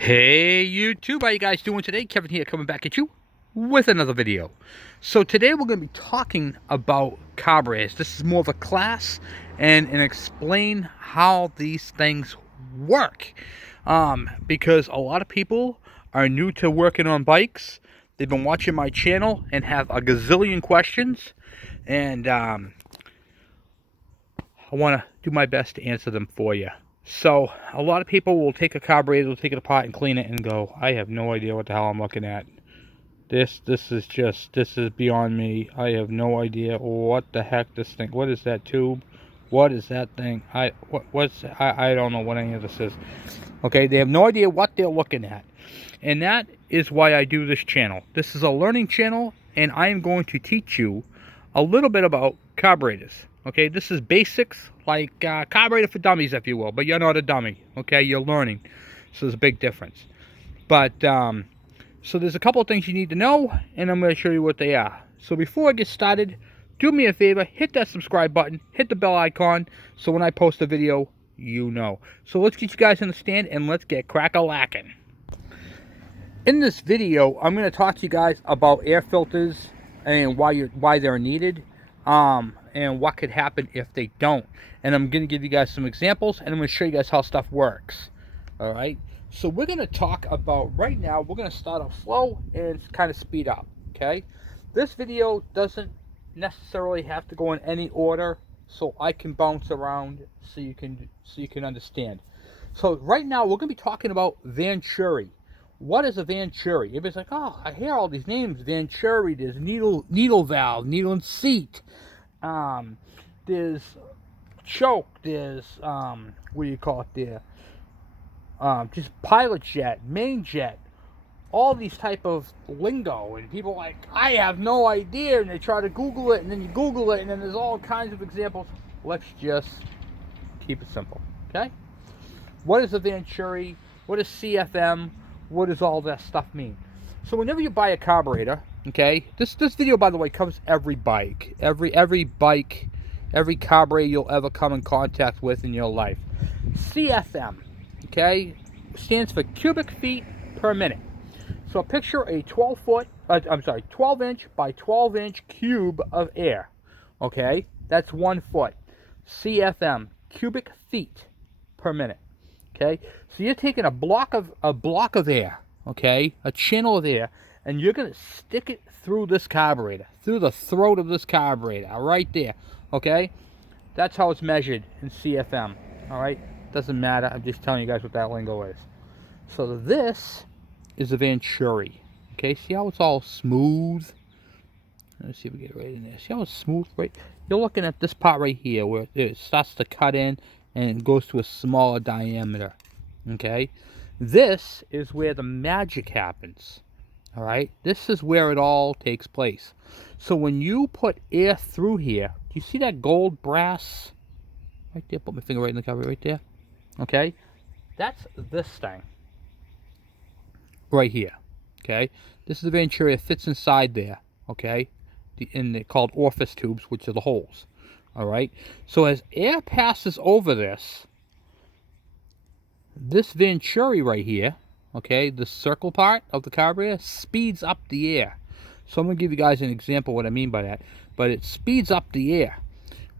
Hey YouTube, how you guys doing today? Kevin here coming back at you with another video. So today we're going to be talking about carburetors. This is more of a class and explain how these things work. Because a lot of people are new to working on bikes. They've been watching my channel and have a gazillion questions. And I want to do my best to answer them for you. So, a lot of people will take a carburetor, will take it apart and clean it and go, I have no idea what the hell I'm looking at. This is beyond me. I have no idea what the heck this thing, what is that tube? What is that thing? I don't know what any of this is. Okay, they have no idea what they're looking at. And that is why I do this channel. This is a learning channel, and I am going to teach you a little bit about carburetors. Okay, this is basics, like carburetor for dummies, if you will. But you're not a dummy, okay? You're learning. So there's a big difference. But, so there's a couple of things you need to know, and I'm going to show you what they are. So before I get started, do me a favor, hit that subscribe button, hit the bell icon, so when I post a video, you know. So let's get you guys in the stand, and let's get crack-a-lackin'. In this video, I'm going to talk to you guys about air filters and why they're needed. And what could happen if they don't. And I'm going to give you guys some examples, and I'm going to show you guys how stuff works. Alright, so we're going to talk about, right now, we're going to start off slow and kind of speed up. Okay, this video doesn't necessarily have to go in any order, so I can bounce around so you can understand. So right now we're going to be talking about venturi. What is a venturi? Everybody's like, oh, I hear all these names. Venturi, there's needle valve, needle and seat. There's choke, there's, what do you call it there? Just pilot jet, main jet, all these type of lingo, and people are like, I have no idea, and they try to Google it, and then you Google it, and then there's all kinds of examples. Let's just keep it simple, okay? What is a venturi? What is CFM? What does all that stuff mean? So whenever you buy a carburetor, okay, this video, by the way, covers every bike, every bike, every carburetor you'll ever come in contact with in your life. CFM, okay, stands for cubic feet per minute. So picture a 12 inch by 12 inch cube of air. Okay, that's 1 foot. CFM, cubic feet per minute. Okay, so you're taking a block of air, okay, a channel of air, and you're going to stick it through this carburetor, through the throat of this carburetor, right there, okay? That's how it's measured in CFM, all right? Doesn't matter, I'm just telling you guys what that lingo is. So this is a venturi, okay? See how it's all smooth? Let's see if we get it right in there. See how it's smooth, right? You're looking at this part right here where it starts to cut in and it goes to a smaller diameter, okay? This is where the magic happens. All right, this is where it all takes place. So when you put air through here, do you see that gold brass right there? Put my finger right in the cover right there. Okay, that's this thing right here. Okay, this is the venturi that fits inside there. Okay, they're called orifice tubes, which are the holes. All right, so as air passes over this venturi right here, okay, the circle part of the carburetor speeds up the air. So I'm going to give you guys an example of what I mean by that. But it speeds up the air.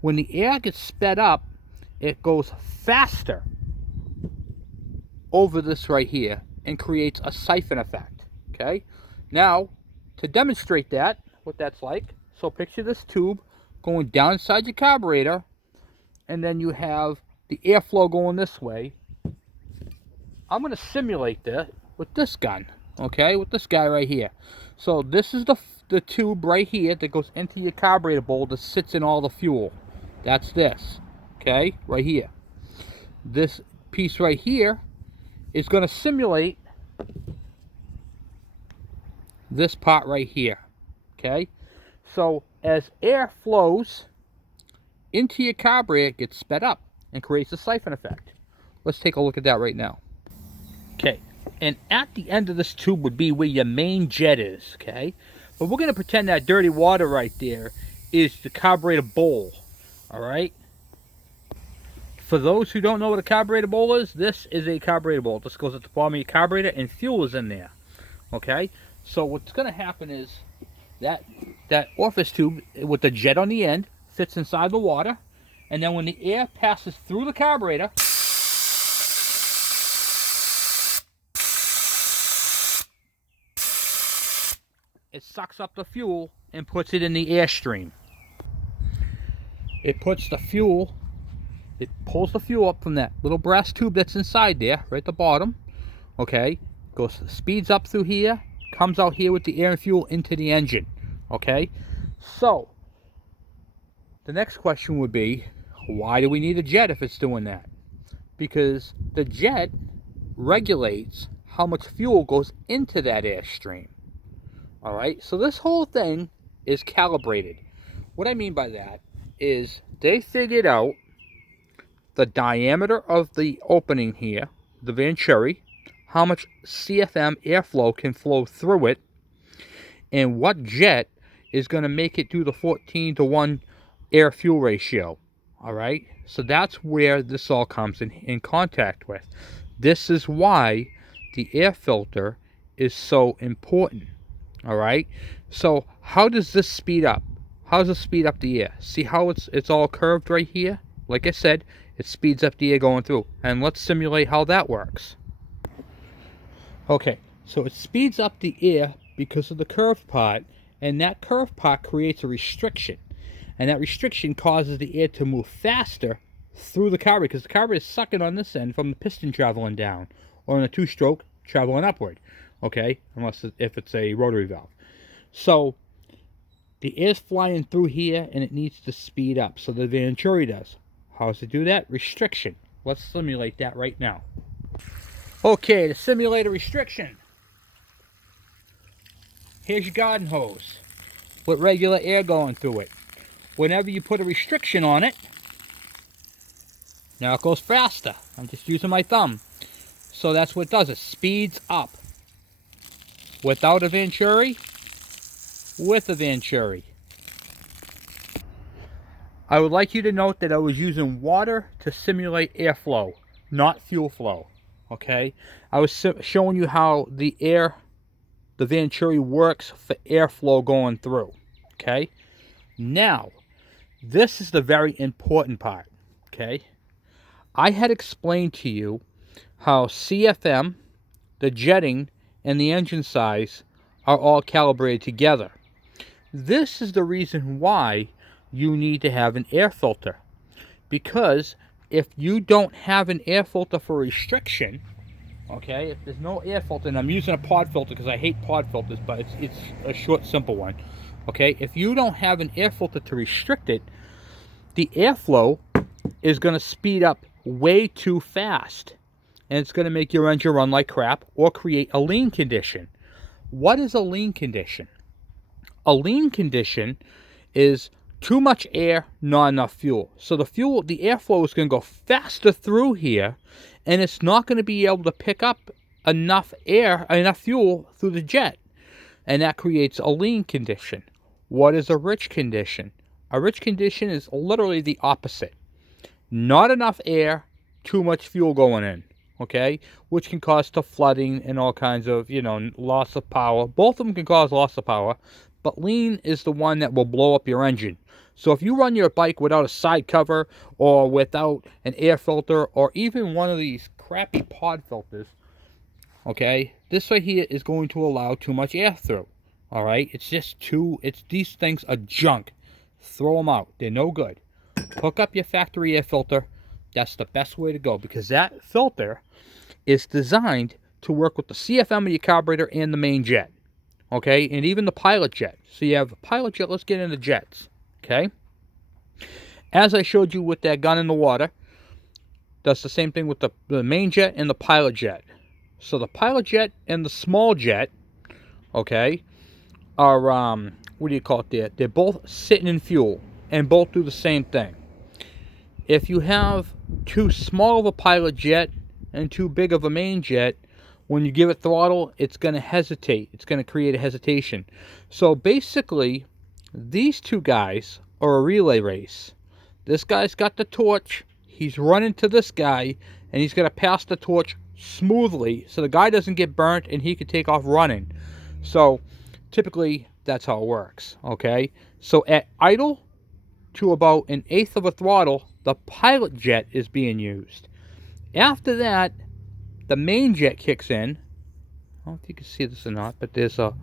When the air gets sped up, it goes faster over this right here and creates a siphon effect. Okay? Now, to demonstrate that, what that's like, so picture this tube going down inside your carburetor, and then you have the airflow going this way. I'm going to simulate that with this gun, okay, with this guy right here. So this is the tube right here that goes into your carburetor bowl that sits in all the fuel. That's this, okay, right here. This piece right here is going to simulate this part right here, okay? So as air flows into your carburetor, it gets sped up and creates a siphon effect. Let's take a look at that right now. Okay, and at the end of this tube would be where your main jet is, okay? But we're going to pretend that dirty water right there is the carburetor bowl, all right? For those who don't know what a carburetor bowl is, this is a carburetor bowl. This goes at the bottom of your carburetor and fuel is in there. Okay? So what's going to happen is that orifice tube with the jet on the end fits inside the water, and then when the air passes through the carburetor, it sucks up the fuel and puts it in the airstream. It puts the fuel, it pulls the fuel up from that little brass tube that's inside there, right at the bottom. Okay, speeds up through here, comes out here with the air and fuel into the engine. Okay, so the next question would be, why do we need a jet if it's doing that? Because the jet regulates how much fuel goes into that airstream. Alright, so this whole thing is calibrated. What I mean by that is they figured out the diameter of the opening here, the venturi, how much CFM airflow can flow through it, and what jet is going to make it do the 14:1 air-fuel ratio. Alright, so that's where this all comes in contact with. This is why the air filter is so important. Alright, so how does this speed up? How does it speed up the air? See how it's all curved right here? Like I said, it speeds up the air going through. And let's simulate how that works. Okay, so it speeds up the air because of the curved part, and that curved part creates a restriction. And that restriction causes the air to move faster through the carburetor, because the carburetor is sucking on this end from the piston traveling down, or in a two-stroke traveling upward. Okay, if it's a rotary valve. So the air's flying through here and it needs to speed up. So the venturi does. How does it do that? Restriction. Let's simulate that right now. Okay, to simulate a restriction, here's your garden hose with regular air going through it. Whenever you put a restriction on it, now it goes faster. I'm just using my thumb. So that's what it does. It speeds up. Without a venturi, with a venturi. I would like you to note that I was using water to simulate airflow, not fuel flow. Okay? I was showing you how the venturi works for airflow going through. Okay? Now, this is the very important part. Okay? I had explained to you how CFM, the jetting, and the engine size are all calibrated together. This is the reason why you need to have an air filter. Because if you don't have an air filter for restriction, okay, if there's no air filter, and I'm using a pod filter because I hate pod filters, but it's a short, simple one. Okay, if you don't have an air filter to restrict it, the airflow is going to speed up way too fast. And it's going to make your engine run like crap or create a lean condition. What is a lean condition? A lean condition is too much air, not enough fuel. So the airflow is going to go faster through here, and it's not going to be able to pick up enough fuel through the jet. And that creates a lean condition. What is a rich condition? A rich condition is literally the opposite. Not enough air, too much fuel going in. Okay, which can cause to flooding and all kinds of, loss of power. Both of them can cause loss of power, but lean is the one that will blow up your engine. So if you run your bike without a side cover or without an air filter or even one of these crappy pod filters, okay, this right here is going to allow too much air through. All right, these things are junk. Throw them out. They're no good. Hook up your factory air filter. That's the best way to go, because that filter is designed to work with the CFM of your carburetor and the main jet. Okay, and even the pilot jet. So you have a pilot jet. Let's get into jets. Okay, as I showed you with that gun in the water, does the same thing with the main jet and the pilot jet. So the pilot jet and the small jet, okay, are what do you call it there? They're both sitting in fuel and both do the same thing. If you have too small of a pilot jet and too big of a main jet, when you give it throttle, it's going to hesitate. It's going to create a hesitation. So basically, these two guys are a relay race. This guy's got the torch. he's running to this guy, and he's going to pass the torch smoothly so the guy doesn't get burnt and he can take off running. So typically that's how it works, okay? So at idle to about 1/8 of a throttle, the pilot jet is being used. After that, the main jet kicks in. I don't know if you can see this or not, but there's a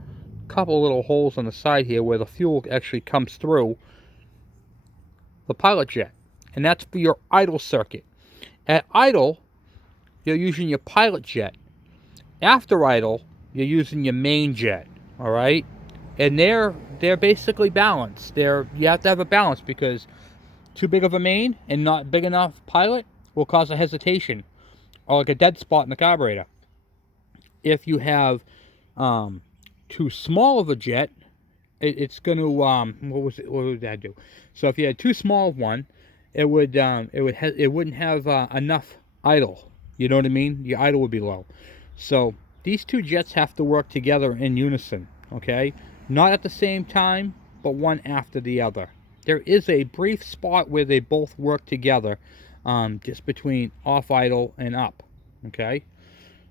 couple little holes on the side here where the fuel actually comes through the pilot jet, and that's for your idle circuit. At idle, you're using your pilot jet. After idle, you're using your main jet. All right, and they're basically balanced. You have to have a balance, because too big of a main and not big enough pilot will cause a hesitation or like a dead spot in the carburetor. If you have too small of a jet, it's going to what would that do? So if you had too small of one, it wouldn't have enough idle. You know what I mean? Your idle would be low. So these two jets have to work together in unison, okay? Not at the same time, but one after the other. There is a brief spot where they both work together, just between off idle and up, okay?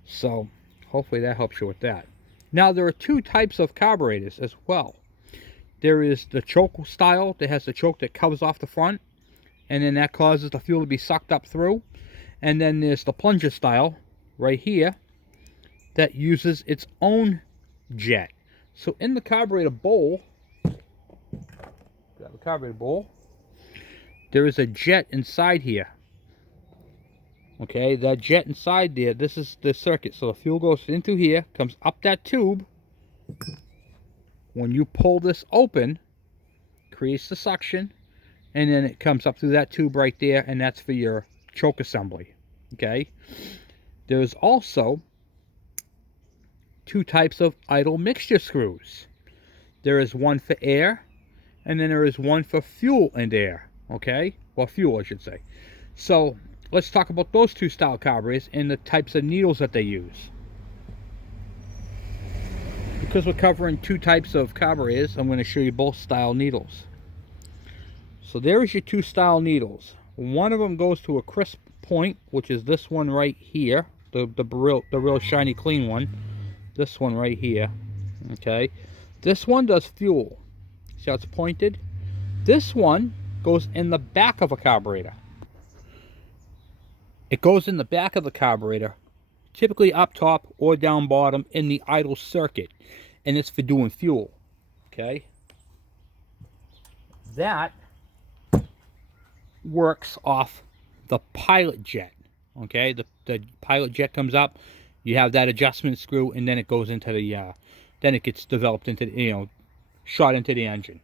So hopefully that helps you with that. Now there are two types of carburetors as well. There is the choke style that has the choke that covers off the front, and then that causes the fuel to be sucked up through. And then there's the plunger style right here that uses its own jet. So in the carburetor bowl, grab the carburetor bowl, there is a jet inside here. Okay, that jet inside there, this is the circuit. So the fuel goes into here, comes up that tube. When you pull this open, creates the suction, and then it comes up through that tube right there, and that's for your choke assembly. Okay, there's also two types of idle mixture screws. There is one for air, and then there is one for fuel and air. Okay, well, fuel, I should say. So let's talk about those two style carburetors and the types of needles that they use. Because we're covering two types of carburetors, I'm going to show you both style needles. So there is your two style needles. One of them goes to a crisp point, which is this one right here, the real shiny clean one. This one right here. Okay, this one does fuel. See how it's pointed? This one goes in the back of a carburetor. It goes in the back of the carburetor, typically up top or down bottom in the idle circuit, and it's for doing fuel. Okay, that works off the pilot jet. Okay, the pilot jet comes up, you have that adjustment screw, and then it goes into the then it gets developed into the, shot into the engine.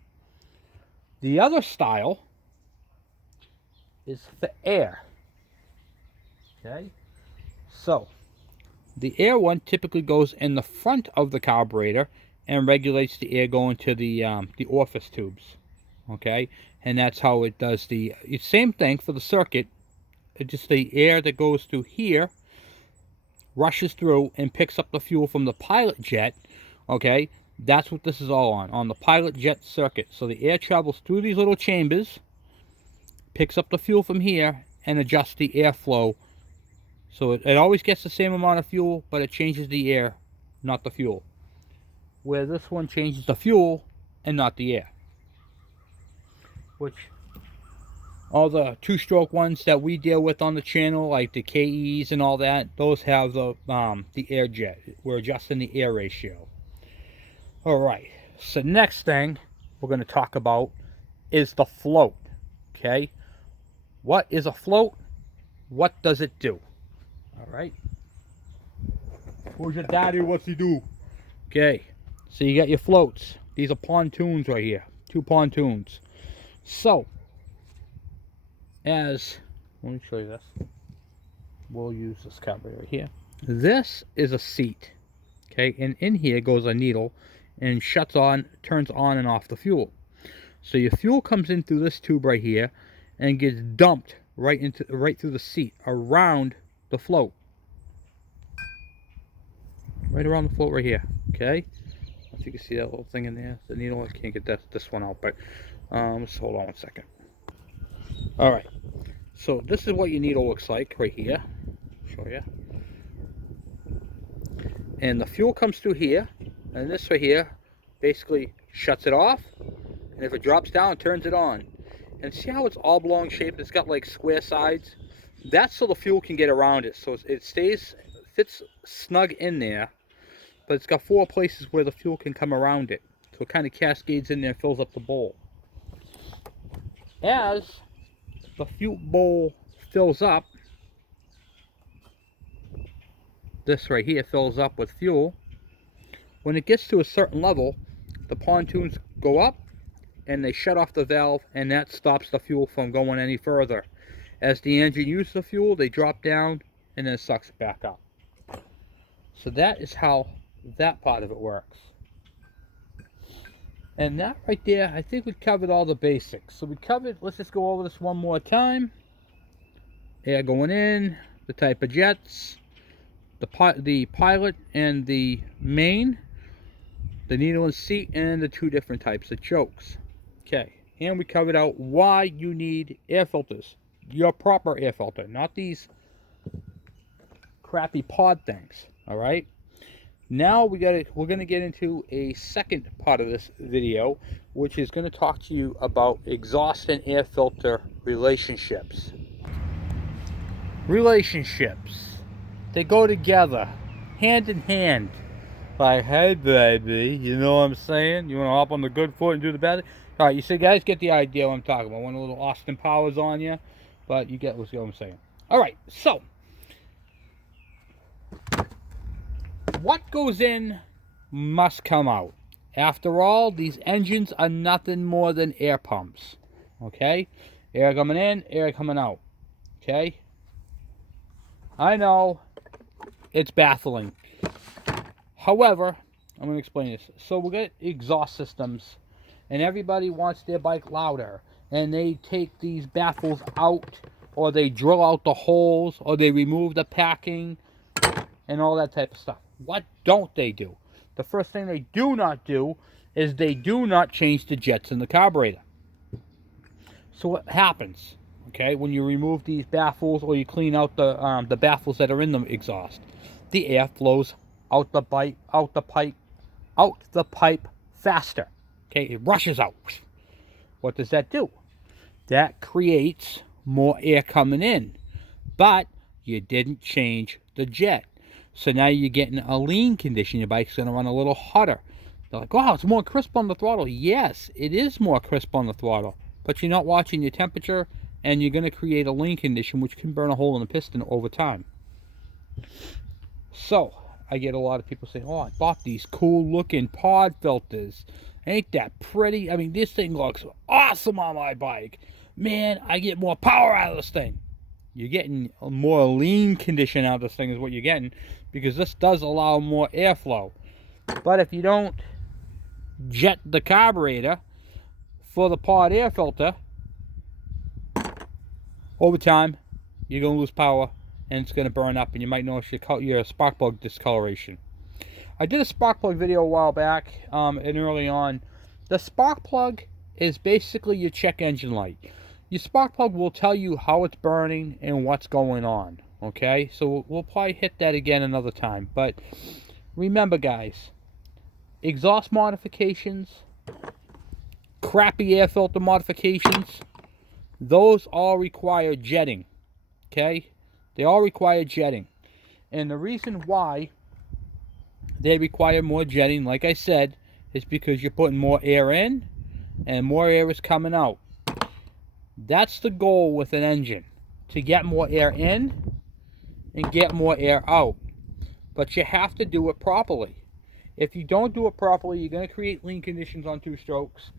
The other style is for air. Okay, so the air one typically goes in the front of the carburetor and regulates the air going to the orifice tubes. Okay, and that's how it does the same thing for the circuit. It's just the air that goes through here rushes through and picks up the fuel from the pilot jet. Okay, that's what this is all on the pilot jet circuit. So the air travels through these little chambers, picks up the fuel from here, and adjusts the airflow. So it always gets the same amount of fuel, but it changes the air, not the fuel. Where this one changes the fuel and not the air. Which all the two-stroke ones that we deal with on the channel, like the KEs and all that, those have the air jet. We're adjusting the air ratio. Alright, so next thing we're going to talk about is the float. Okay, what is a float? What does it do? Alright, who's your daddy? What's he do? Okay, so you got your floats. These are pontoons right here, two pontoons. So let me show you this. We'll use this carburetor right here. This is a seat. Okay, and in here goes a needle and turns on and off the fuel. So your fuel comes in through this tube right here and gets dumped right through the seat, around the float. Right around the float right here. Okay, if you can see that little thing in there, the needle. I can't get this one out, but just hold on one second. Alright, So this is what your needle looks like right here. Show you. And the fuel comes through here, and this right here basically shuts it off, and if it drops down, it turns it on. And see how it's oblong shaped? It's got like square sides. That's so the fuel can get around it, so it fits snug in there, but it's got 4 places where the fuel can come around it, so it kind of cascades in there and fills up the bowl. As the fuel bowl fills up, this right here fills up with fuel. When it gets to a certain level, the pontoons go up and they shut off the valve, and that stops the fuel from going any further. As the engine uses the fuel, they drop down and then it sucks it back up. So that is how that part of it works. And that right there, I think we covered all the basics. So we covered, let's just go over this one more time. Air going in, the type of jets, the pilot and the main, the needle and seat, and the 2 different types of chokes. Okay, and we covered out why you need air filters. Your proper air filter, not these crappy pod things. All right. Now we're going to get into a second part of this video, which is going to talk to you about exhaust and air filter relationships. Relationships. They go together, hand in hand. Like, hey baby, you know what I'm saying? You want to hop on the good foot and do the bad? All right, you see, guys, get the idea what I'm talking about. I want a little Austin Powers on you, but you get what I'm saying. All right, so what goes in must come out. After all, these engines are nothing more than air pumps. Okay? Air coming in, air coming out. Okay? I know it's baffling. However, I'm going to explain this. So we got exhaust systems, and everybody wants their bike louder, and they take these baffles out, or they drill out the holes, or they remove the packing, and all that type of stuff. What don't they do? The first thing they do not do is they do not change the jets in the carburetor. So what happens, okay, when you remove these baffles or you clean out the baffles that are in the exhaust? The air flows out the pipe faster. Okay, it rushes out. What does that do? That creates more air coming in, but you didn't change the jet. So now you're getting a lean condition. Your bike's going to run a little hotter. They're like, wow, it's more crisp on the throttle. Yes, it is more crisp on the throttle, but you're not watching your temperature, and you're going to create a lean condition, which can burn a hole in the piston over time. So I get a lot of people saying, oh, I bought these cool looking pod filters. Ain't that pretty? I mean, this thing looks awesome on my bike. Man, I get more power out of this thing. You're getting a more lean condition out of this thing is what you're getting, because this does allow more airflow. But if you don't jet the carburetor for the pod air filter, over time, you're going to lose power, and it's going to burn up, and you might notice your spark plug discoloration. I did a spark plug video a while back, and early on. The spark plug is basically your check engine light. Your spark plug will tell you how it's burning and what's going on, okay? So we'll probably hit that again another time. But remember, guys, exhaust modifications, crappy air filter modifications, those all require jetting, okay? They all require jetting. And the reason why they require more jetting, like I said, is because you're putting more air in and more air is coming out. That's the goal with an engine, to get more air in and get more air out. But you have to do it properly. If you don't do it properly, you're going to create lean conditions on 2-strokes,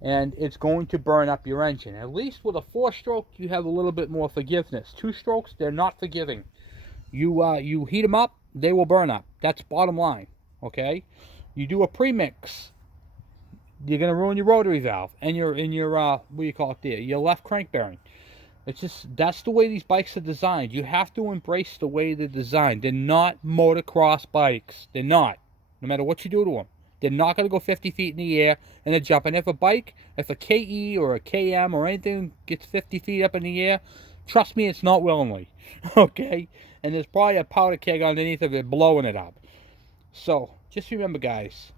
and it's going to burn up your engine. At least with a 4-stroke, you have a little bit more forgiveness. 2-strokes, they're not forgiving. You heat them up, they will burn up. That's bottom line, okay? You do a premix, you're going to ruin your rotary valve and your what do you call it there, your left crank bearing. It's just, that's the way these bikes are designed. You have to embrace the way they're designed. They're not motocross bikes. They're not. No matter what you do to them. They're not going to go 50 feet in the air and then jump. And if a KE or a KM or anything gets 50 feet up in the air, Trust me, it's not willingly. Okay? And there's probably a powder keg underneath of it blowing it up. So, just remember, guys,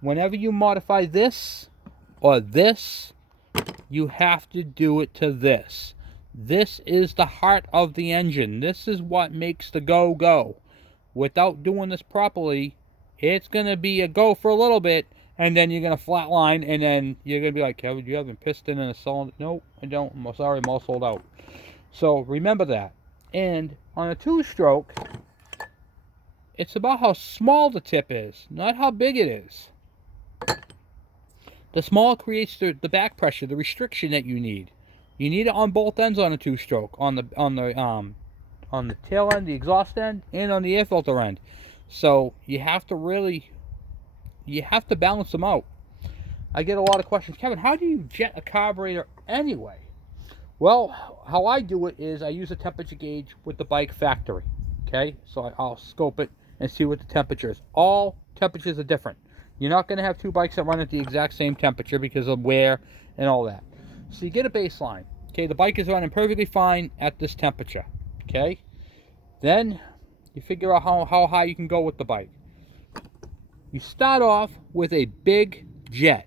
whenever you modify this or this, you have to do it to this. This is the heart of the engine. This is what makes the go go. Without doing this properly, it's going to be a go for a little bit, and then you're going to flatline, and then you're going to be like, Kevin, do you have a piston and a cylinder? No, I don't. I'm sorry, I'm all sold out. So remember that. And on a two-stroke, it's about how small the tip is, not how big it is. The small creates the back pressure, the restriction that you need. You need it on both ends on a two-stroke, on the tail end, the exhaust end, and on the air filter end. So you have to balance them out. I get a lot of questions, Kevin, how do you jet a carburetor anyway? Well, how I do it is I use a temperature gauge with the bike factory. Okay, so I'll scope it and see what the temperature is. All temperatures are different. You're not going to have two bikes that run at the exact same temperature because of wear and all that. So you get a baseline. Okay, the bike is running perfectly fine at this temperature. Okay, then you figure out how high you can go with the bike. You start off with a big jet.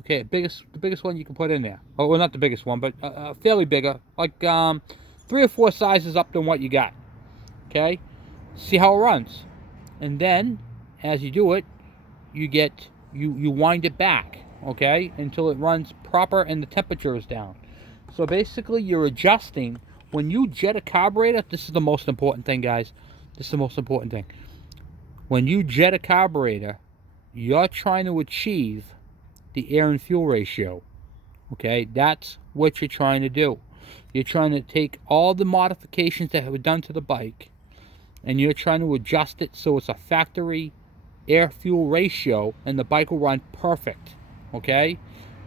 Okay, the biggest one you can put in there. Oh, well, not the biggest one, but fairly bigger, like 3 or 4 sizes up than what you got. Okay, see how it runs, and then as you do it, you wind it back. Okay, until it runs proper and the temperature is down. So basically, you're adjusting. When you jet a carburetor, this is the most important thing, guys. This is the most important thing. When you jet a carburetor, you're trying to achieve the air and fuel ratio. Okay, that's what you're trying to do. You're trying to take all the modifications that were done to the bike, and you're trying to adjust it so it's a factory air fuel ratio, and the bike will run perfect. Okay,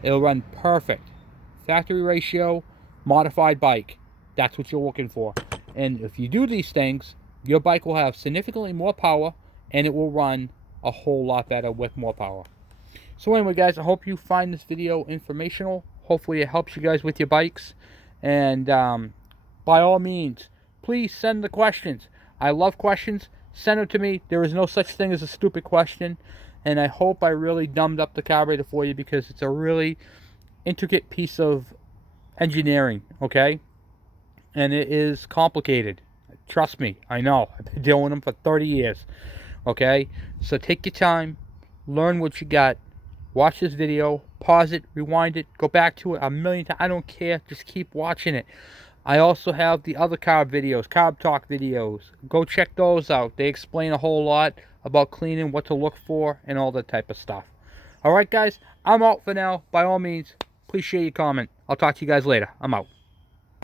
it'll run perfect. Factory ratio, modified bike. That's what you're looking for. And if you do these things, your bike will have significantly more power, and it will run a whole lot better with more power. So anyway, guys, I hope you find this video informational. Hopefully it helps you guys with your bikes. And by all means, please send the questions. I love questions. Send them to me. There is no such thing as a stupid question. And I hope I really dumbed up the carburetor for you, because it's a really intricate piece of engineering, okay? And it is complicated. Trust me, I know. I've been doing them for 30 years, okay? So take your time, learn what you got, watch this video, pause it, rewind it, go back to it a million times. I don't care. Just keep watching it. I also have the other carb videos, carb talk videos. Go check those out. They explain a whole lot about cleaning, what to look for, and all that type of stuff. All right, guys, I'm out for now. By all means, please share your comment. I'll talk to you guys later. I'm out.